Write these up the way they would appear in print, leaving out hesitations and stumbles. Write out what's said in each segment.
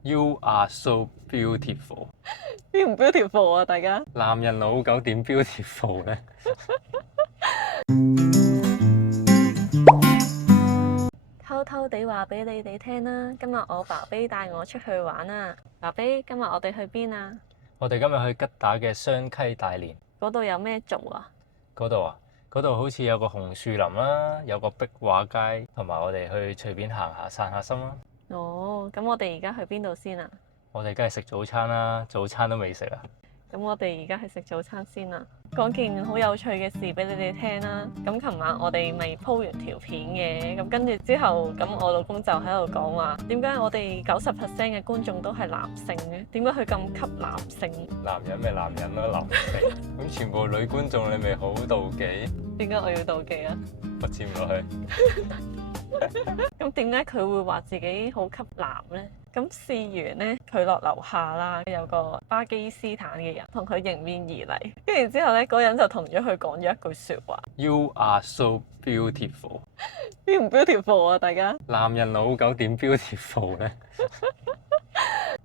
You are so beautiful。邊唔 beautiful 啊？大家男人老狗點 beautiful 呢？偷偷地話俾你哋聽啦，今日我爸比帶我出去玩啊！爸比，今日我哋去邊啊？我哋今日去吉打嘅雙溪大連嗰度有咩做啊？嗰度啊，嗰度好似有個紅樹林啦，有個壁畫街，同埋我哋去隨便行下散下心啦。哦，咁我哋而家去邊度先啊？我哋梗係食早餐啦，早餐都未食啊！咁我哋而家去食早餐先啦。講件好有趣嘅事俾你哋聽啦。咁琴晚我哋咪鋪完條片嘅，咁跟住之後，咁我老公就喺度講話，點解我哋90%嘅觀眾都係男性嘅？點解佢咁吸男性？男人咪男人咯，男性咁全部女觀眾你咪好妒忌？點解我要妒忌啊？我接唔落去。咁點解佢會話自己好吸男呢？咁試完呢，佢落樓下啦，有個巴基斯坦嘅人同佢迎面而嚟，跟住之後呢，嗰人就同咗佢講咗一句説話 You are so beautiful。邊唔 beautiful 啊？大家男人老狗點 beautiful 呢？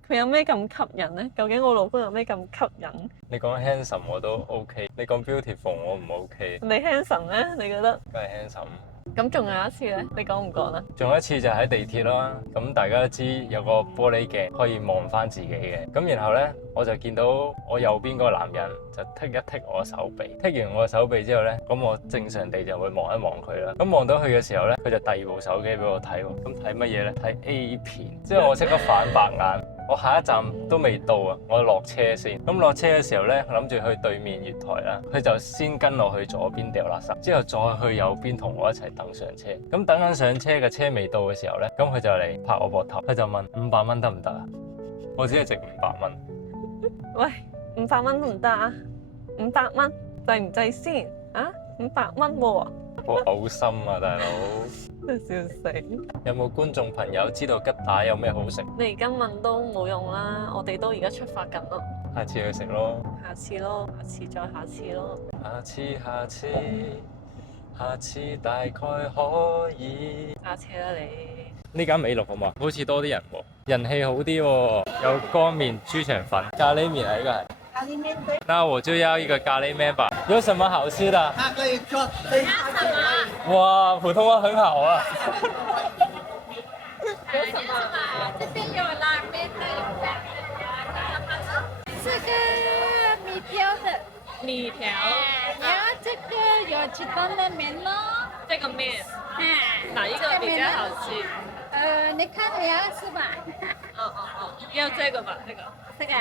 佢有咩咁吸引呢？究竟我老公有咩咁吸引？你講 handsome 我都 OK，你講 beautiful 我唔 OK。你 handsome 呢？你覺得？梗係 handsome。咁仲有一次呢？你講唔講啊？仲有一次就喺地鐵啦，咁大家都知有個玻璃鏡可以望翻自己嘅，咁然後呢，我就見到我右邊嗰個男人就剔一剔我手臂，剔完我手臂之後呢，咁我正常地就會望一望佢啦，咁望到佢嘅時候呢，佢就遞部手機俾我睇喎，咁睇乜嘢呢？睇 A 片，之後我即刻反白眼。我下一站都未到啊，我落車先。咁落車嘅時候呢，諗住去對面月台啦。佢就先跟我去左邊掉垃圾，之後再去右邊同我一齊等上車。咁等緊上車嘅車未到嘅時候呢，咁佢就嚟拍我膊頭，佢就問500蚊得唔得啊？我只係值500蚊。喂，500蚊都唔得啊？500蚊制唔制先？啊，500蚊喎！好嘔心啊，大佬！真係笑死！有冇觀眾朋友知道吉打有咩好食？你而家問都冇用啦，我哋都而家出發緊咯。下次去食咯。下次咯，下次再下次咯。下次大概可以。揸車啦你。呢間美祿好嘛？好似多啲人喎，人氣好啲喎，有乾麵、豬腸粉、咖喱麵啊，呢個係。咖喱麵對。那我就要一個咖喱麵吧。有什麼好吃的？它可以做對。哇，普通話很好啊。有什麼？这边有拉面的，这个米条的，米條。然后这个有鸡蛋的面咯，這個麵，哪哪一個比較好吃？你看你要是吧？哦，要這個吧，這個。这个啊，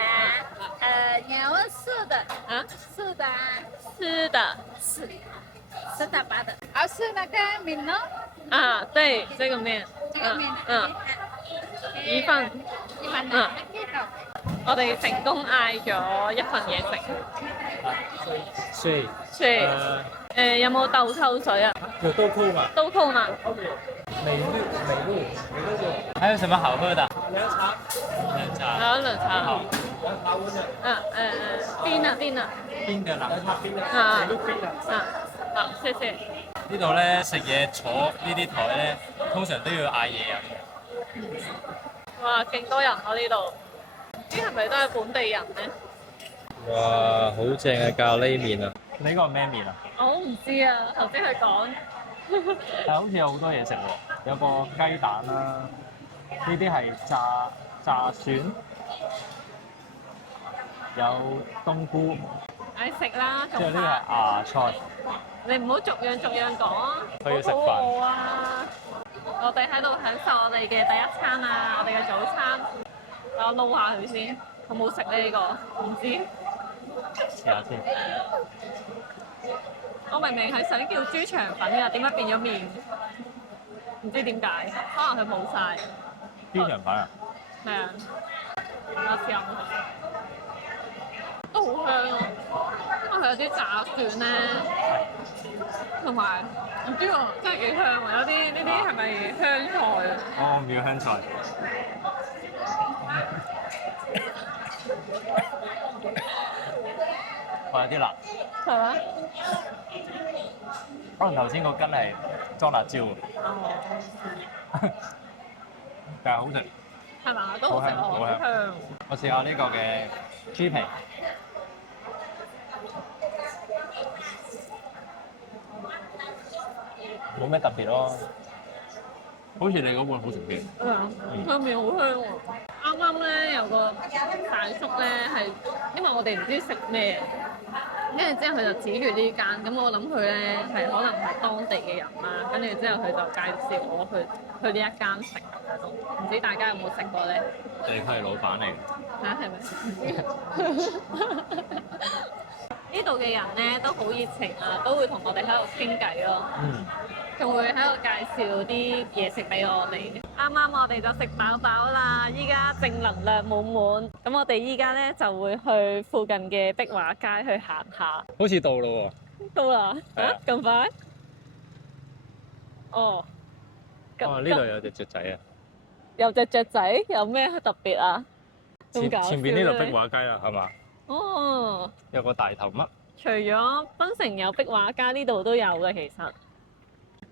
然后素的，啊，素的，吃的。是打包的，是那个面咯，啊，對，這個麵。这个面，意粉。一般的，这个。我哋成功嗌咗一份嘢食。水。有冇豆蔻水啊？有豆蔻嘛？豆蔻嘛。美露。還有什麼好喝的？涼茶。好，涼茶。好。邊啊？邊嘅啦。好，謝謝。呢度咧食嘢坐呢啲台咧，通常都要嗌嘢飲。哇，勁多人喎呢度，啲係咪都係本地人咧？哇，好正嘅咖喱麵啊！你呢個係咩麵啊？我唔知啊，頭先佢講。但係好似有好多嘢食喎，有個雞蛋啦，呢啲係炸蒜，有冬菇，唉，食啦，之後呢個係芽菜。你唔好逐樣講啊！佢要食飯好肚餓啊！我哋喺度享受我哋嘅第一餐啊，我哋嘅早餐。我撈下佢先，好唔好食咧？呢個唔知。試下先。我明明係想叫豬腸粉㗎，點解變咗麵？唔知點解，可能佢冇晒。豬腸粉啊？係啊，我試下冇食。都好香啊！因為佢有啲炸蒜咧，同埋唔知喎，真係幾香喎！有啲呢啲係咪香菜啊？我唔要香菜。我有啲辣。係嘛？可能頭先個羹係裝辣椒，但係好食。係嘛？都好食喎，好香好香。我試下呢個嘅豬皮，冇咩特別咯，好似你嗰碗好食啲。上面好香喎。啱啱咧有個大叔咧係，因為我哋唔知食咩，跟住之後佢就指住呢間，咁我諗佢咧係可能係當地嘅人啦，跟住之後佢就介紹我去呢一間食咁樣咯。唔知大家有冇食過咧？你係老闆嚟，嚇係咪？呢度嘅人咧都好熱情啊，都會同我哋喺度傾偈咯。仲會喺度介紹啲嘢食俾我哋。啱啱我哋就食飽飽啦，依家正能量滿滿。咁我哋依家咧就會去附近嘅壁畫街去行下。好似到咯喎。到啦？係啊咁快？哦。哦，呢度有隻雀仔啊！有隻雀仔，有咩特別啊？前咁搞笑前邊呢度壁嘅畫街啊，係嘛？哦，有個大頭乜？除咗檳城有壁畫街，呢度都有嘅其實。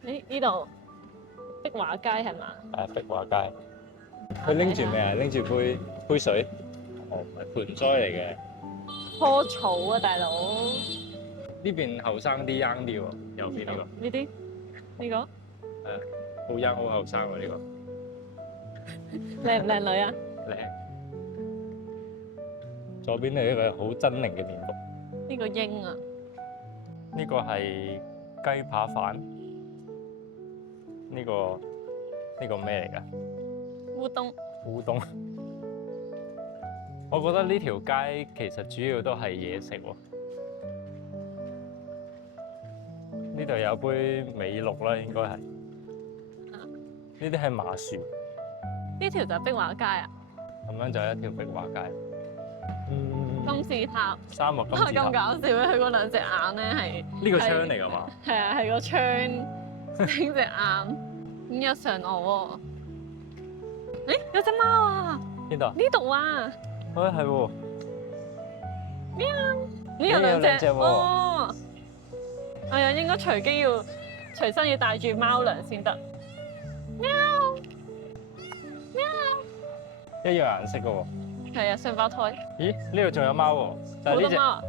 呢度壁畫街係嘛？係壁畫街。佢拎住咩啊？拎住杯水。哦，唔係盆栽嚟嘅。棵草啊，大佬！呢邊後生啲 young 啲喎，右邊呢個。呢啲呢個係啊，好 young 好後生喎呢個。靚唔靚女啊？靚。左邊係一個好猙獰嘅面目。呢個鷹啊，呢個係雞扒飯。呢個咩嚟㗎？烏冬。烏冬。我覺得呢條街其實主要都係嘢食喎。呢度有杯美祿啦，應該係。呢啲係麻薯。呢條就係壁畫街啊！咁樣就係一條壁畫街。金字塔。沙漠金字咁塔。搞笑咧！佢嗰兩隻眼咧係呢個窗嚟㗎嘛？係啊，係個窗整隻眼，咁有嫦娥喎。誒，有隻貓啊！邊度啊？呢度啊！係喎。呢有兩有兩隻隻喎哦。哎呀，應該隨機要隨身要帶住貓糧先得。喵喵。一樣顏色㗎喎。係啊，雙胞胎。咦？呢度仲有貓喎，但係呢隻好多貓啊！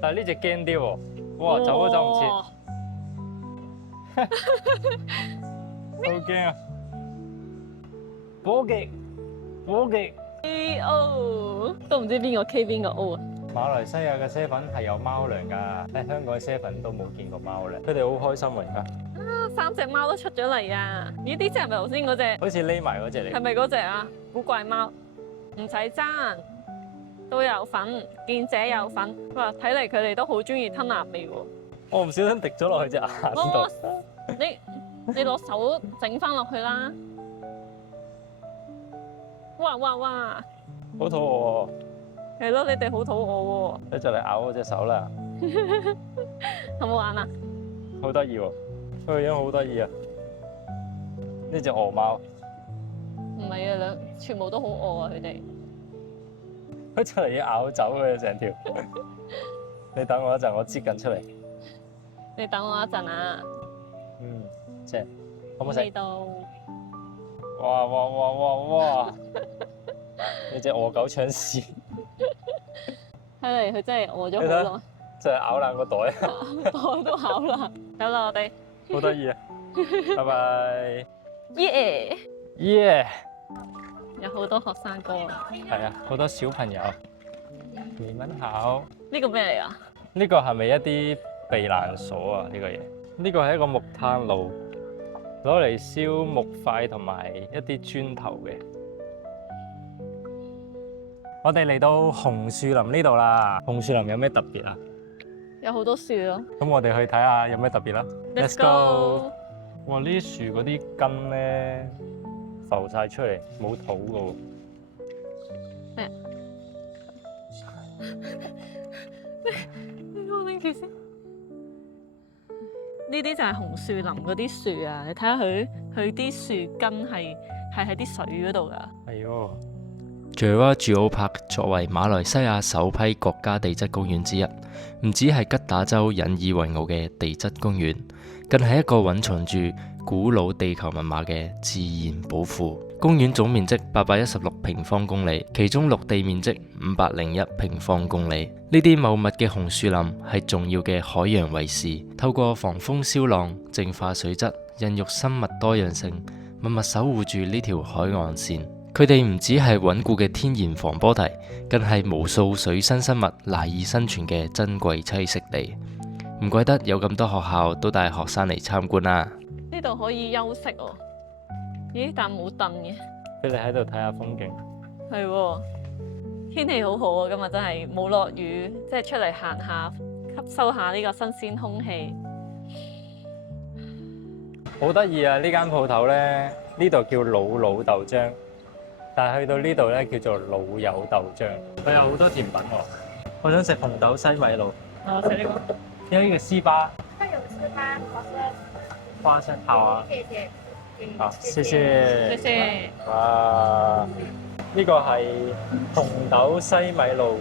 但係呢隻驚啲喎。哇！走都走唔切。哇好驚啊！火極，火極。 KO 都唔知邊個 K 邊個 O 啊！馬來西亞嘅啡粉係有貓糧㗎，喺香港嘅啡粉都冇見過貓糧。佢哋好開心啊！而家三隻貓都出咗嚟啊！咦，呢只係咪頭先嗰只？好似匿埋嗰只嚟。係咪嗰只啊？古怪貓，唔使爭，都有份，見者有份。哇，睇嚟佢哋都好中意吞拿味喎。我唔小心滴咗落去隻眼我度。你攞手整翻落去啦！哇哇哇！好肚餓係咯，你哋好肚餓喎，你就嚟咬我隻手啦！喎，好唔好玩啊？好得意喎，佢個樣好得意啊！呢隻鵝貓，唔係啊，全部都好餓啊！佢哋佢就嚟要咬走佢成條。你等我一陣，我擠緊出嚟。你等我一陣啊！正，好唔好食？味道哇哇哇哇哇！你隻餓狗搶屎，睇嚟佢真係餓咗你睇好耐。就係咬爛個袋，我都考啦，走啦我哋，好得意啊！拜拜。耶！耶！有好多學生哥啊！係啊，好多小朋友。你們好。呢個咩嚟啊？呢個係咪一啲避難所啊？呢個嘢，呢個係一個木炭爐，攞嚟燒木塊同埋一啲磚頭嘅。我哋嚟到紅樹林呢度啦。紅樹林有咩特別啊？有好多樹咯。咁我哋去睇下有咩特別啦。 Let's go！哇！呢啲樹嗰啲根咧浮晒出嚟，冇土噶喎。咩？你我拎住先。呢啲就係紅樹林嗰啲樹啊！你睇下佢啲樹根係喺啲水嗰度噶。係喎， Jerawa Geopark 作為馬來西亞首批國家地質公園之一，唔止係吉打州引以為傲嘅地質公園，更係一個蘊藏住古老地球密碼嘅自然寶庫。公園總面積816平方公里，其中陸地面積501平方公里。呢啲茂密嘅紅樹林係重要嘅海洋衛士，透過防風消浪、淨化水質、孕育生物多樣性，默默守護住呢條海岸線。佢哋唔只係穩固嘅天然防波堤，更係無數水生生物賴以生存嘅珍貴棲息地。唔怪得有咁多學校都帶學生嚟參觀啦。呢度可以休息喎。咦？但冇凳嘅。俾你喺度睇下風景。係喎，天氣好好啊！今日真係冇落雨，即係出嚟行下，吸收下呢個新鮮空氣。好得意啊！呢間鋪頭咧，呢度叫老老豆漿。但係去到呢度咧，叫做老友豆漿。佢有好多甜品喎。我想食紅豆西米露。我食呢個。有呢個絲巴。它有吃嗎？花生好啊。謝謝。好，謝謝。謝謝。哇！呢個係紅豆西米露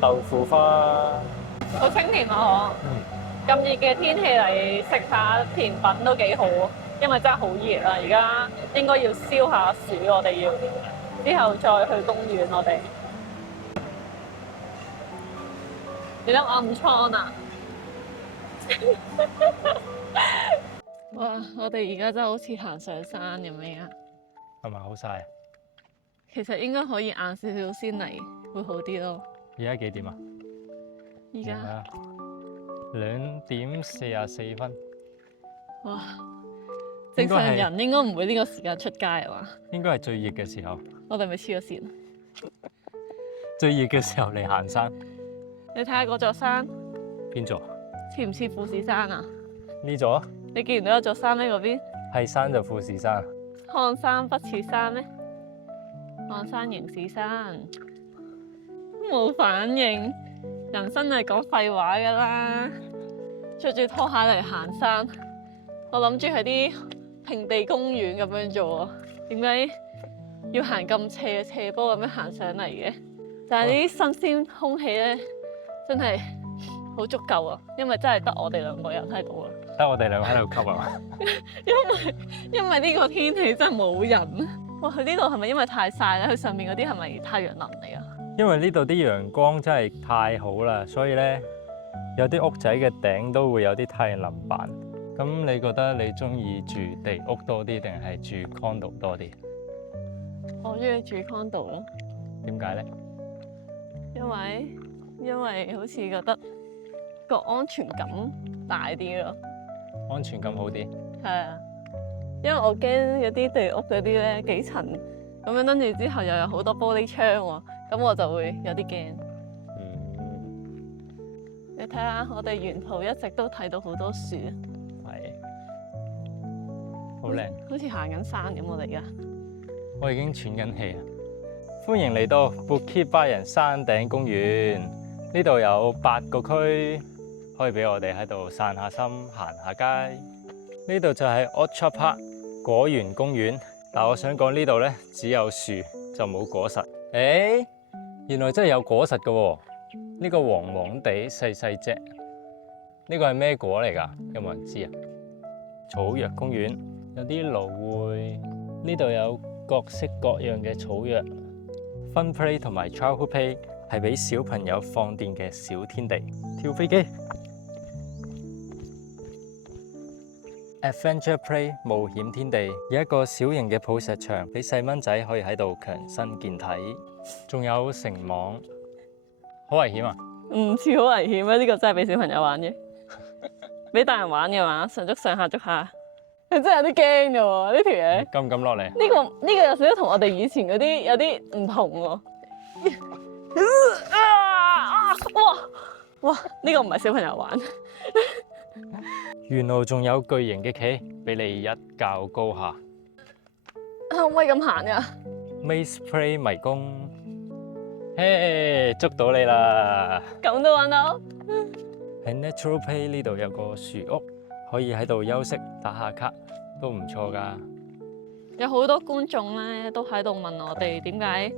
豆腐花。好清甜啊！咁熱嘅天氣嚟食下甜品都幾好啊！因為真係好熱啊！而家應該要消下暑，我哋要之後再去公園。我哋你諗暗瘡啊！哇！我哋而家真係好似行上山咁樣。係咪好曬？其實應該可以晏少少先嚟，會好啲咯。而家幾點啊？而家2:44。哇！正常人應該唔會呢個時間出街啊嘛？應該係最熱嘅時候。我哋咪黐咗線。最熱嘅時候嚟行山。你睇下嗰座山，邊座？似唔似富士山啊？呢座？你見唔到有座山喺嗰邊？係山就富士山。看山不似山咩？看山仍是山。冇反應，人生係講廢話㗎啦。着住拖鞋嚟行山，我諗住喺啲平地公園咁樣做啊。點解要行咁斜嘅斜坡咁樣行上嚟嘅？但係呢啲新鮮空氣咧，真係好足夠啊！因為真係得我哋兩個人喺度啊。得我哋兩個喺度吸啊嘛。因為呢個天氣真係冇人。哇！佢呢度係咪因為太曬咧？佢上面嗰啲係咪太陽能嚟啊？因為呢度啲陽光真係太好啦，所以咧有啲屋仔嘅頂都會有啲太陽能板。咁你覺得你中意住地屋多啲定係住 condo 多啲？我中意住 condo 咯。點解咧？因為好似覺得個安全感大啲咯。安全感好啲。係啊，因為我驚有啲地屋嗰啲咧幾層咁樣，跟住之後又有好多玻璃窗喎，咁我就會有啲驚。你睇下，我哋沿途一直都睇到好多樹，係，好靚。好似行緊山咁。我哋而家我已經喘緊氣啊！歡迎嚟到 Bukit Bayan 山頂公園，呢度有8個區，可以俾我哋喺度散下心、行下街。呢度就係 Orchard Park 果園公園，但我想講呢度咧只有樹就冇果實。誒，原來真係有果實㗎喎！呢個黃黃地細細隻，呢個係咩果嚟㗎？有冇人知啊？草藥公園有啲蘆薈，呢度有各式各樣嘅草藥。Fun Play 同埋 Childhood Play 係俾小朋友放電嘅小天地。跳飛機。Adventure Play 冒險天地有一個小型嘅抱石場，俾細蚊仔可以喺度強身健體。仲有繩網，好危險啊！唔似好危險啊！呢個真係俾小朋友玩嘅，俾大人玩嘅話，上足上下足下，佢真係有啲驚嘅喎呢條嘢。敢唔敢落嚟？呢個有少少同我哋以前嗰啲有啲唔同喎。哇！呢個唔係小朋友玩。沿路仲有巨型嘅企，俾你一較高下。可唔可以咁行㗎？ Maze Play 迷宮，嘿，捉到你啦！咁都玩到？喺 Natural Play 呢度有個樹屋，可以喺度休息打下卡，都唔錯㗎。有好多觀眾咧都喺度問我哋點解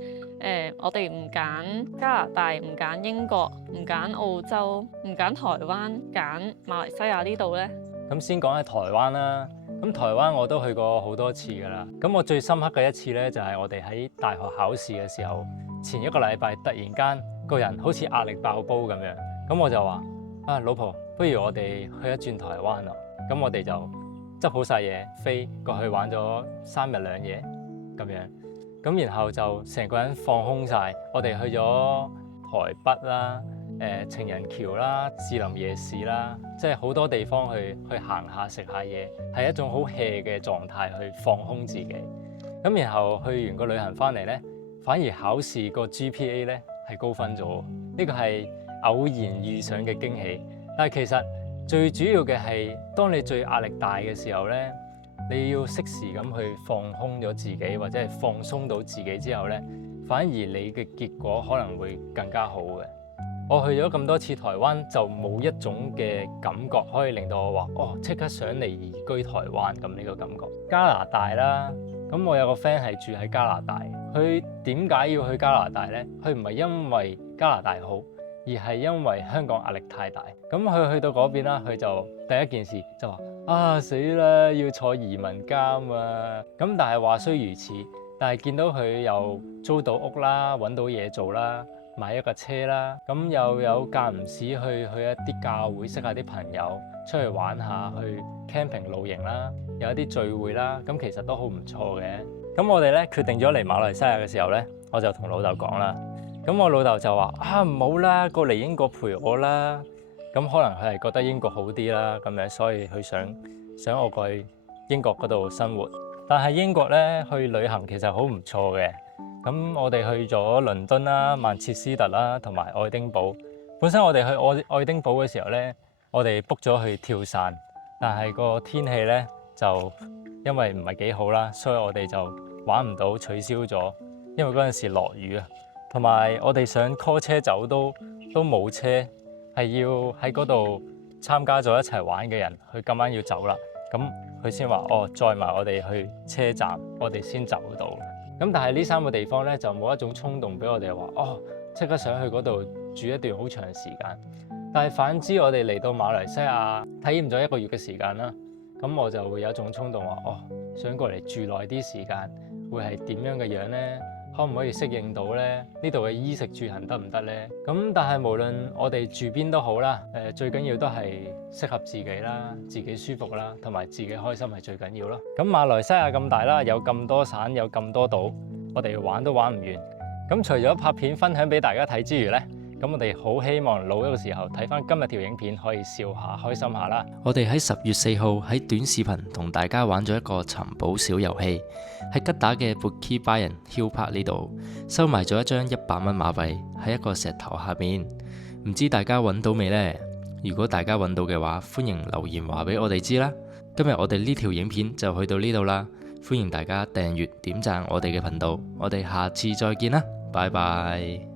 我哋唔揀加拿大，唔揀英國，唔揀澳洲，唔揀台灣，揀馬來西亞呢度呢？咁先講喺台灣啦。咁台灣我都去過好多次㗎啦。咁我最深刻嘅一次呢，就係我哋喺大學考試嘅時候，前一個禮拜突然間個人好似壓力爆煲咁樣。咁我就話啊，老婆，不如我哋去一轉台灣咯。咁我哋就執好晒嘢，飛過去玩咗3日2夜咁樣。咁然後就成個人放空晒，我哋去咗台北啦、情人橋啦、士林夜市啦，即係好多地方去行下食下嘢，係一種好 hea 嘅狀態去放空自己。咁然後去完個旅行翻嚟呢，反而考試個 GPA 呢係高分咗，呢個係偶然遇上嘅驚喜。但係其實最主要嘅係，當你最壓力大嘅時候呢，你要適時咁去放空咗自己，或者係放鬆到自己之後呢，反而你嘅結果可能會更加好嘅。我去咗咁多次台灣，就冇一種嘅感覺可以令到我話哦，即刻想嚟移居台灣咁呢個感覺。加拿大啦，咁我有個 friend 係住喺加拿大，佢點解要去加拿大呢？佢唔係因為加拿大好，而係因為香港壓力太大。咁佢去到嗰邊啦，佢就第一件事就話啊，死啦，要坐移民監啊！咁但係話雖如此，但係見到佢又租到屋啦，揾到嘢做啦，買一架車啦，咁又有間唔時去一啲教會識下啲朋友，出去玩下，去 camping 露營啦，有一啲聚會啦，咁其實都好唔錯嘅。咁我哋咧決定咗嚟馬來西亞嘅時候咧，我就同老豆講啦。咁我老豆就話啊，唔好啦，過嚟英國陪我啦。咁可能佢係覺得英國好啲啦，咁樣所以佢想我過去英國嗰度生活。但係英國咧去旅行其實好唔錯嘅。咁我哋去咗倫敦啦、曼徹斯特啦，同埋愛丁堡。本身我哋去愛丁堡嘅時候咧，我哋 book 咗去跳傘，但係個天氣咧就因為唔係幾好啦，所以我哋就玩唔到，取消咗。因為嗰陣時落雨啊，同埋我哋想 call 車走都冇車，係要喺嗰度參加咗一齊玩嘅人，佢今晚要走啦，咁佢先話哦，載埋我哋去車站，我哋先走到。咁但係呢3個地方咧就冇一種衝動俾我哋話哦，即刻想去嗰度住一段好長時間。但係反之，我哋嚟到馬來西亞體驗咗1個月嘅時間啦，咁我就會有一種衝動話哦，想過嚟住耐啲時間，會係點樣嘅樣呢？可唔可以適應到呢？呢度嘅衣食住行得唔得呢？咁但係無論我哋住邊都好啦，最緊要都係適合自己啦，自己舒服啦，同埋自己開心係最緊要咯。咁馬來西亞咁大啦，有咁多省，有咁多島，我哋玩都玩唔完。咁除咗拍片分享俾大家睇之餘呢，咁我哋好希望老咗嘅時候睇翻今日條影片，可以笑下開心下啦。我哋喺10月4號喺短視頻同大家玩咗一個尋寶小遊戲，喺吉打嘅 Bukit Bayan Hill Park 呢度收埋咗一張100蚊馬幣喺一個石頭下面，唔知大家揾到未呢？如果大家揾到嘅話，歡迎留言話俾我哋知啦。今日我哋呢條影片就去到呢度啦，歡迎大家訂閱點讚我哋嘅頻道，我哋下次再見啦，拜拜。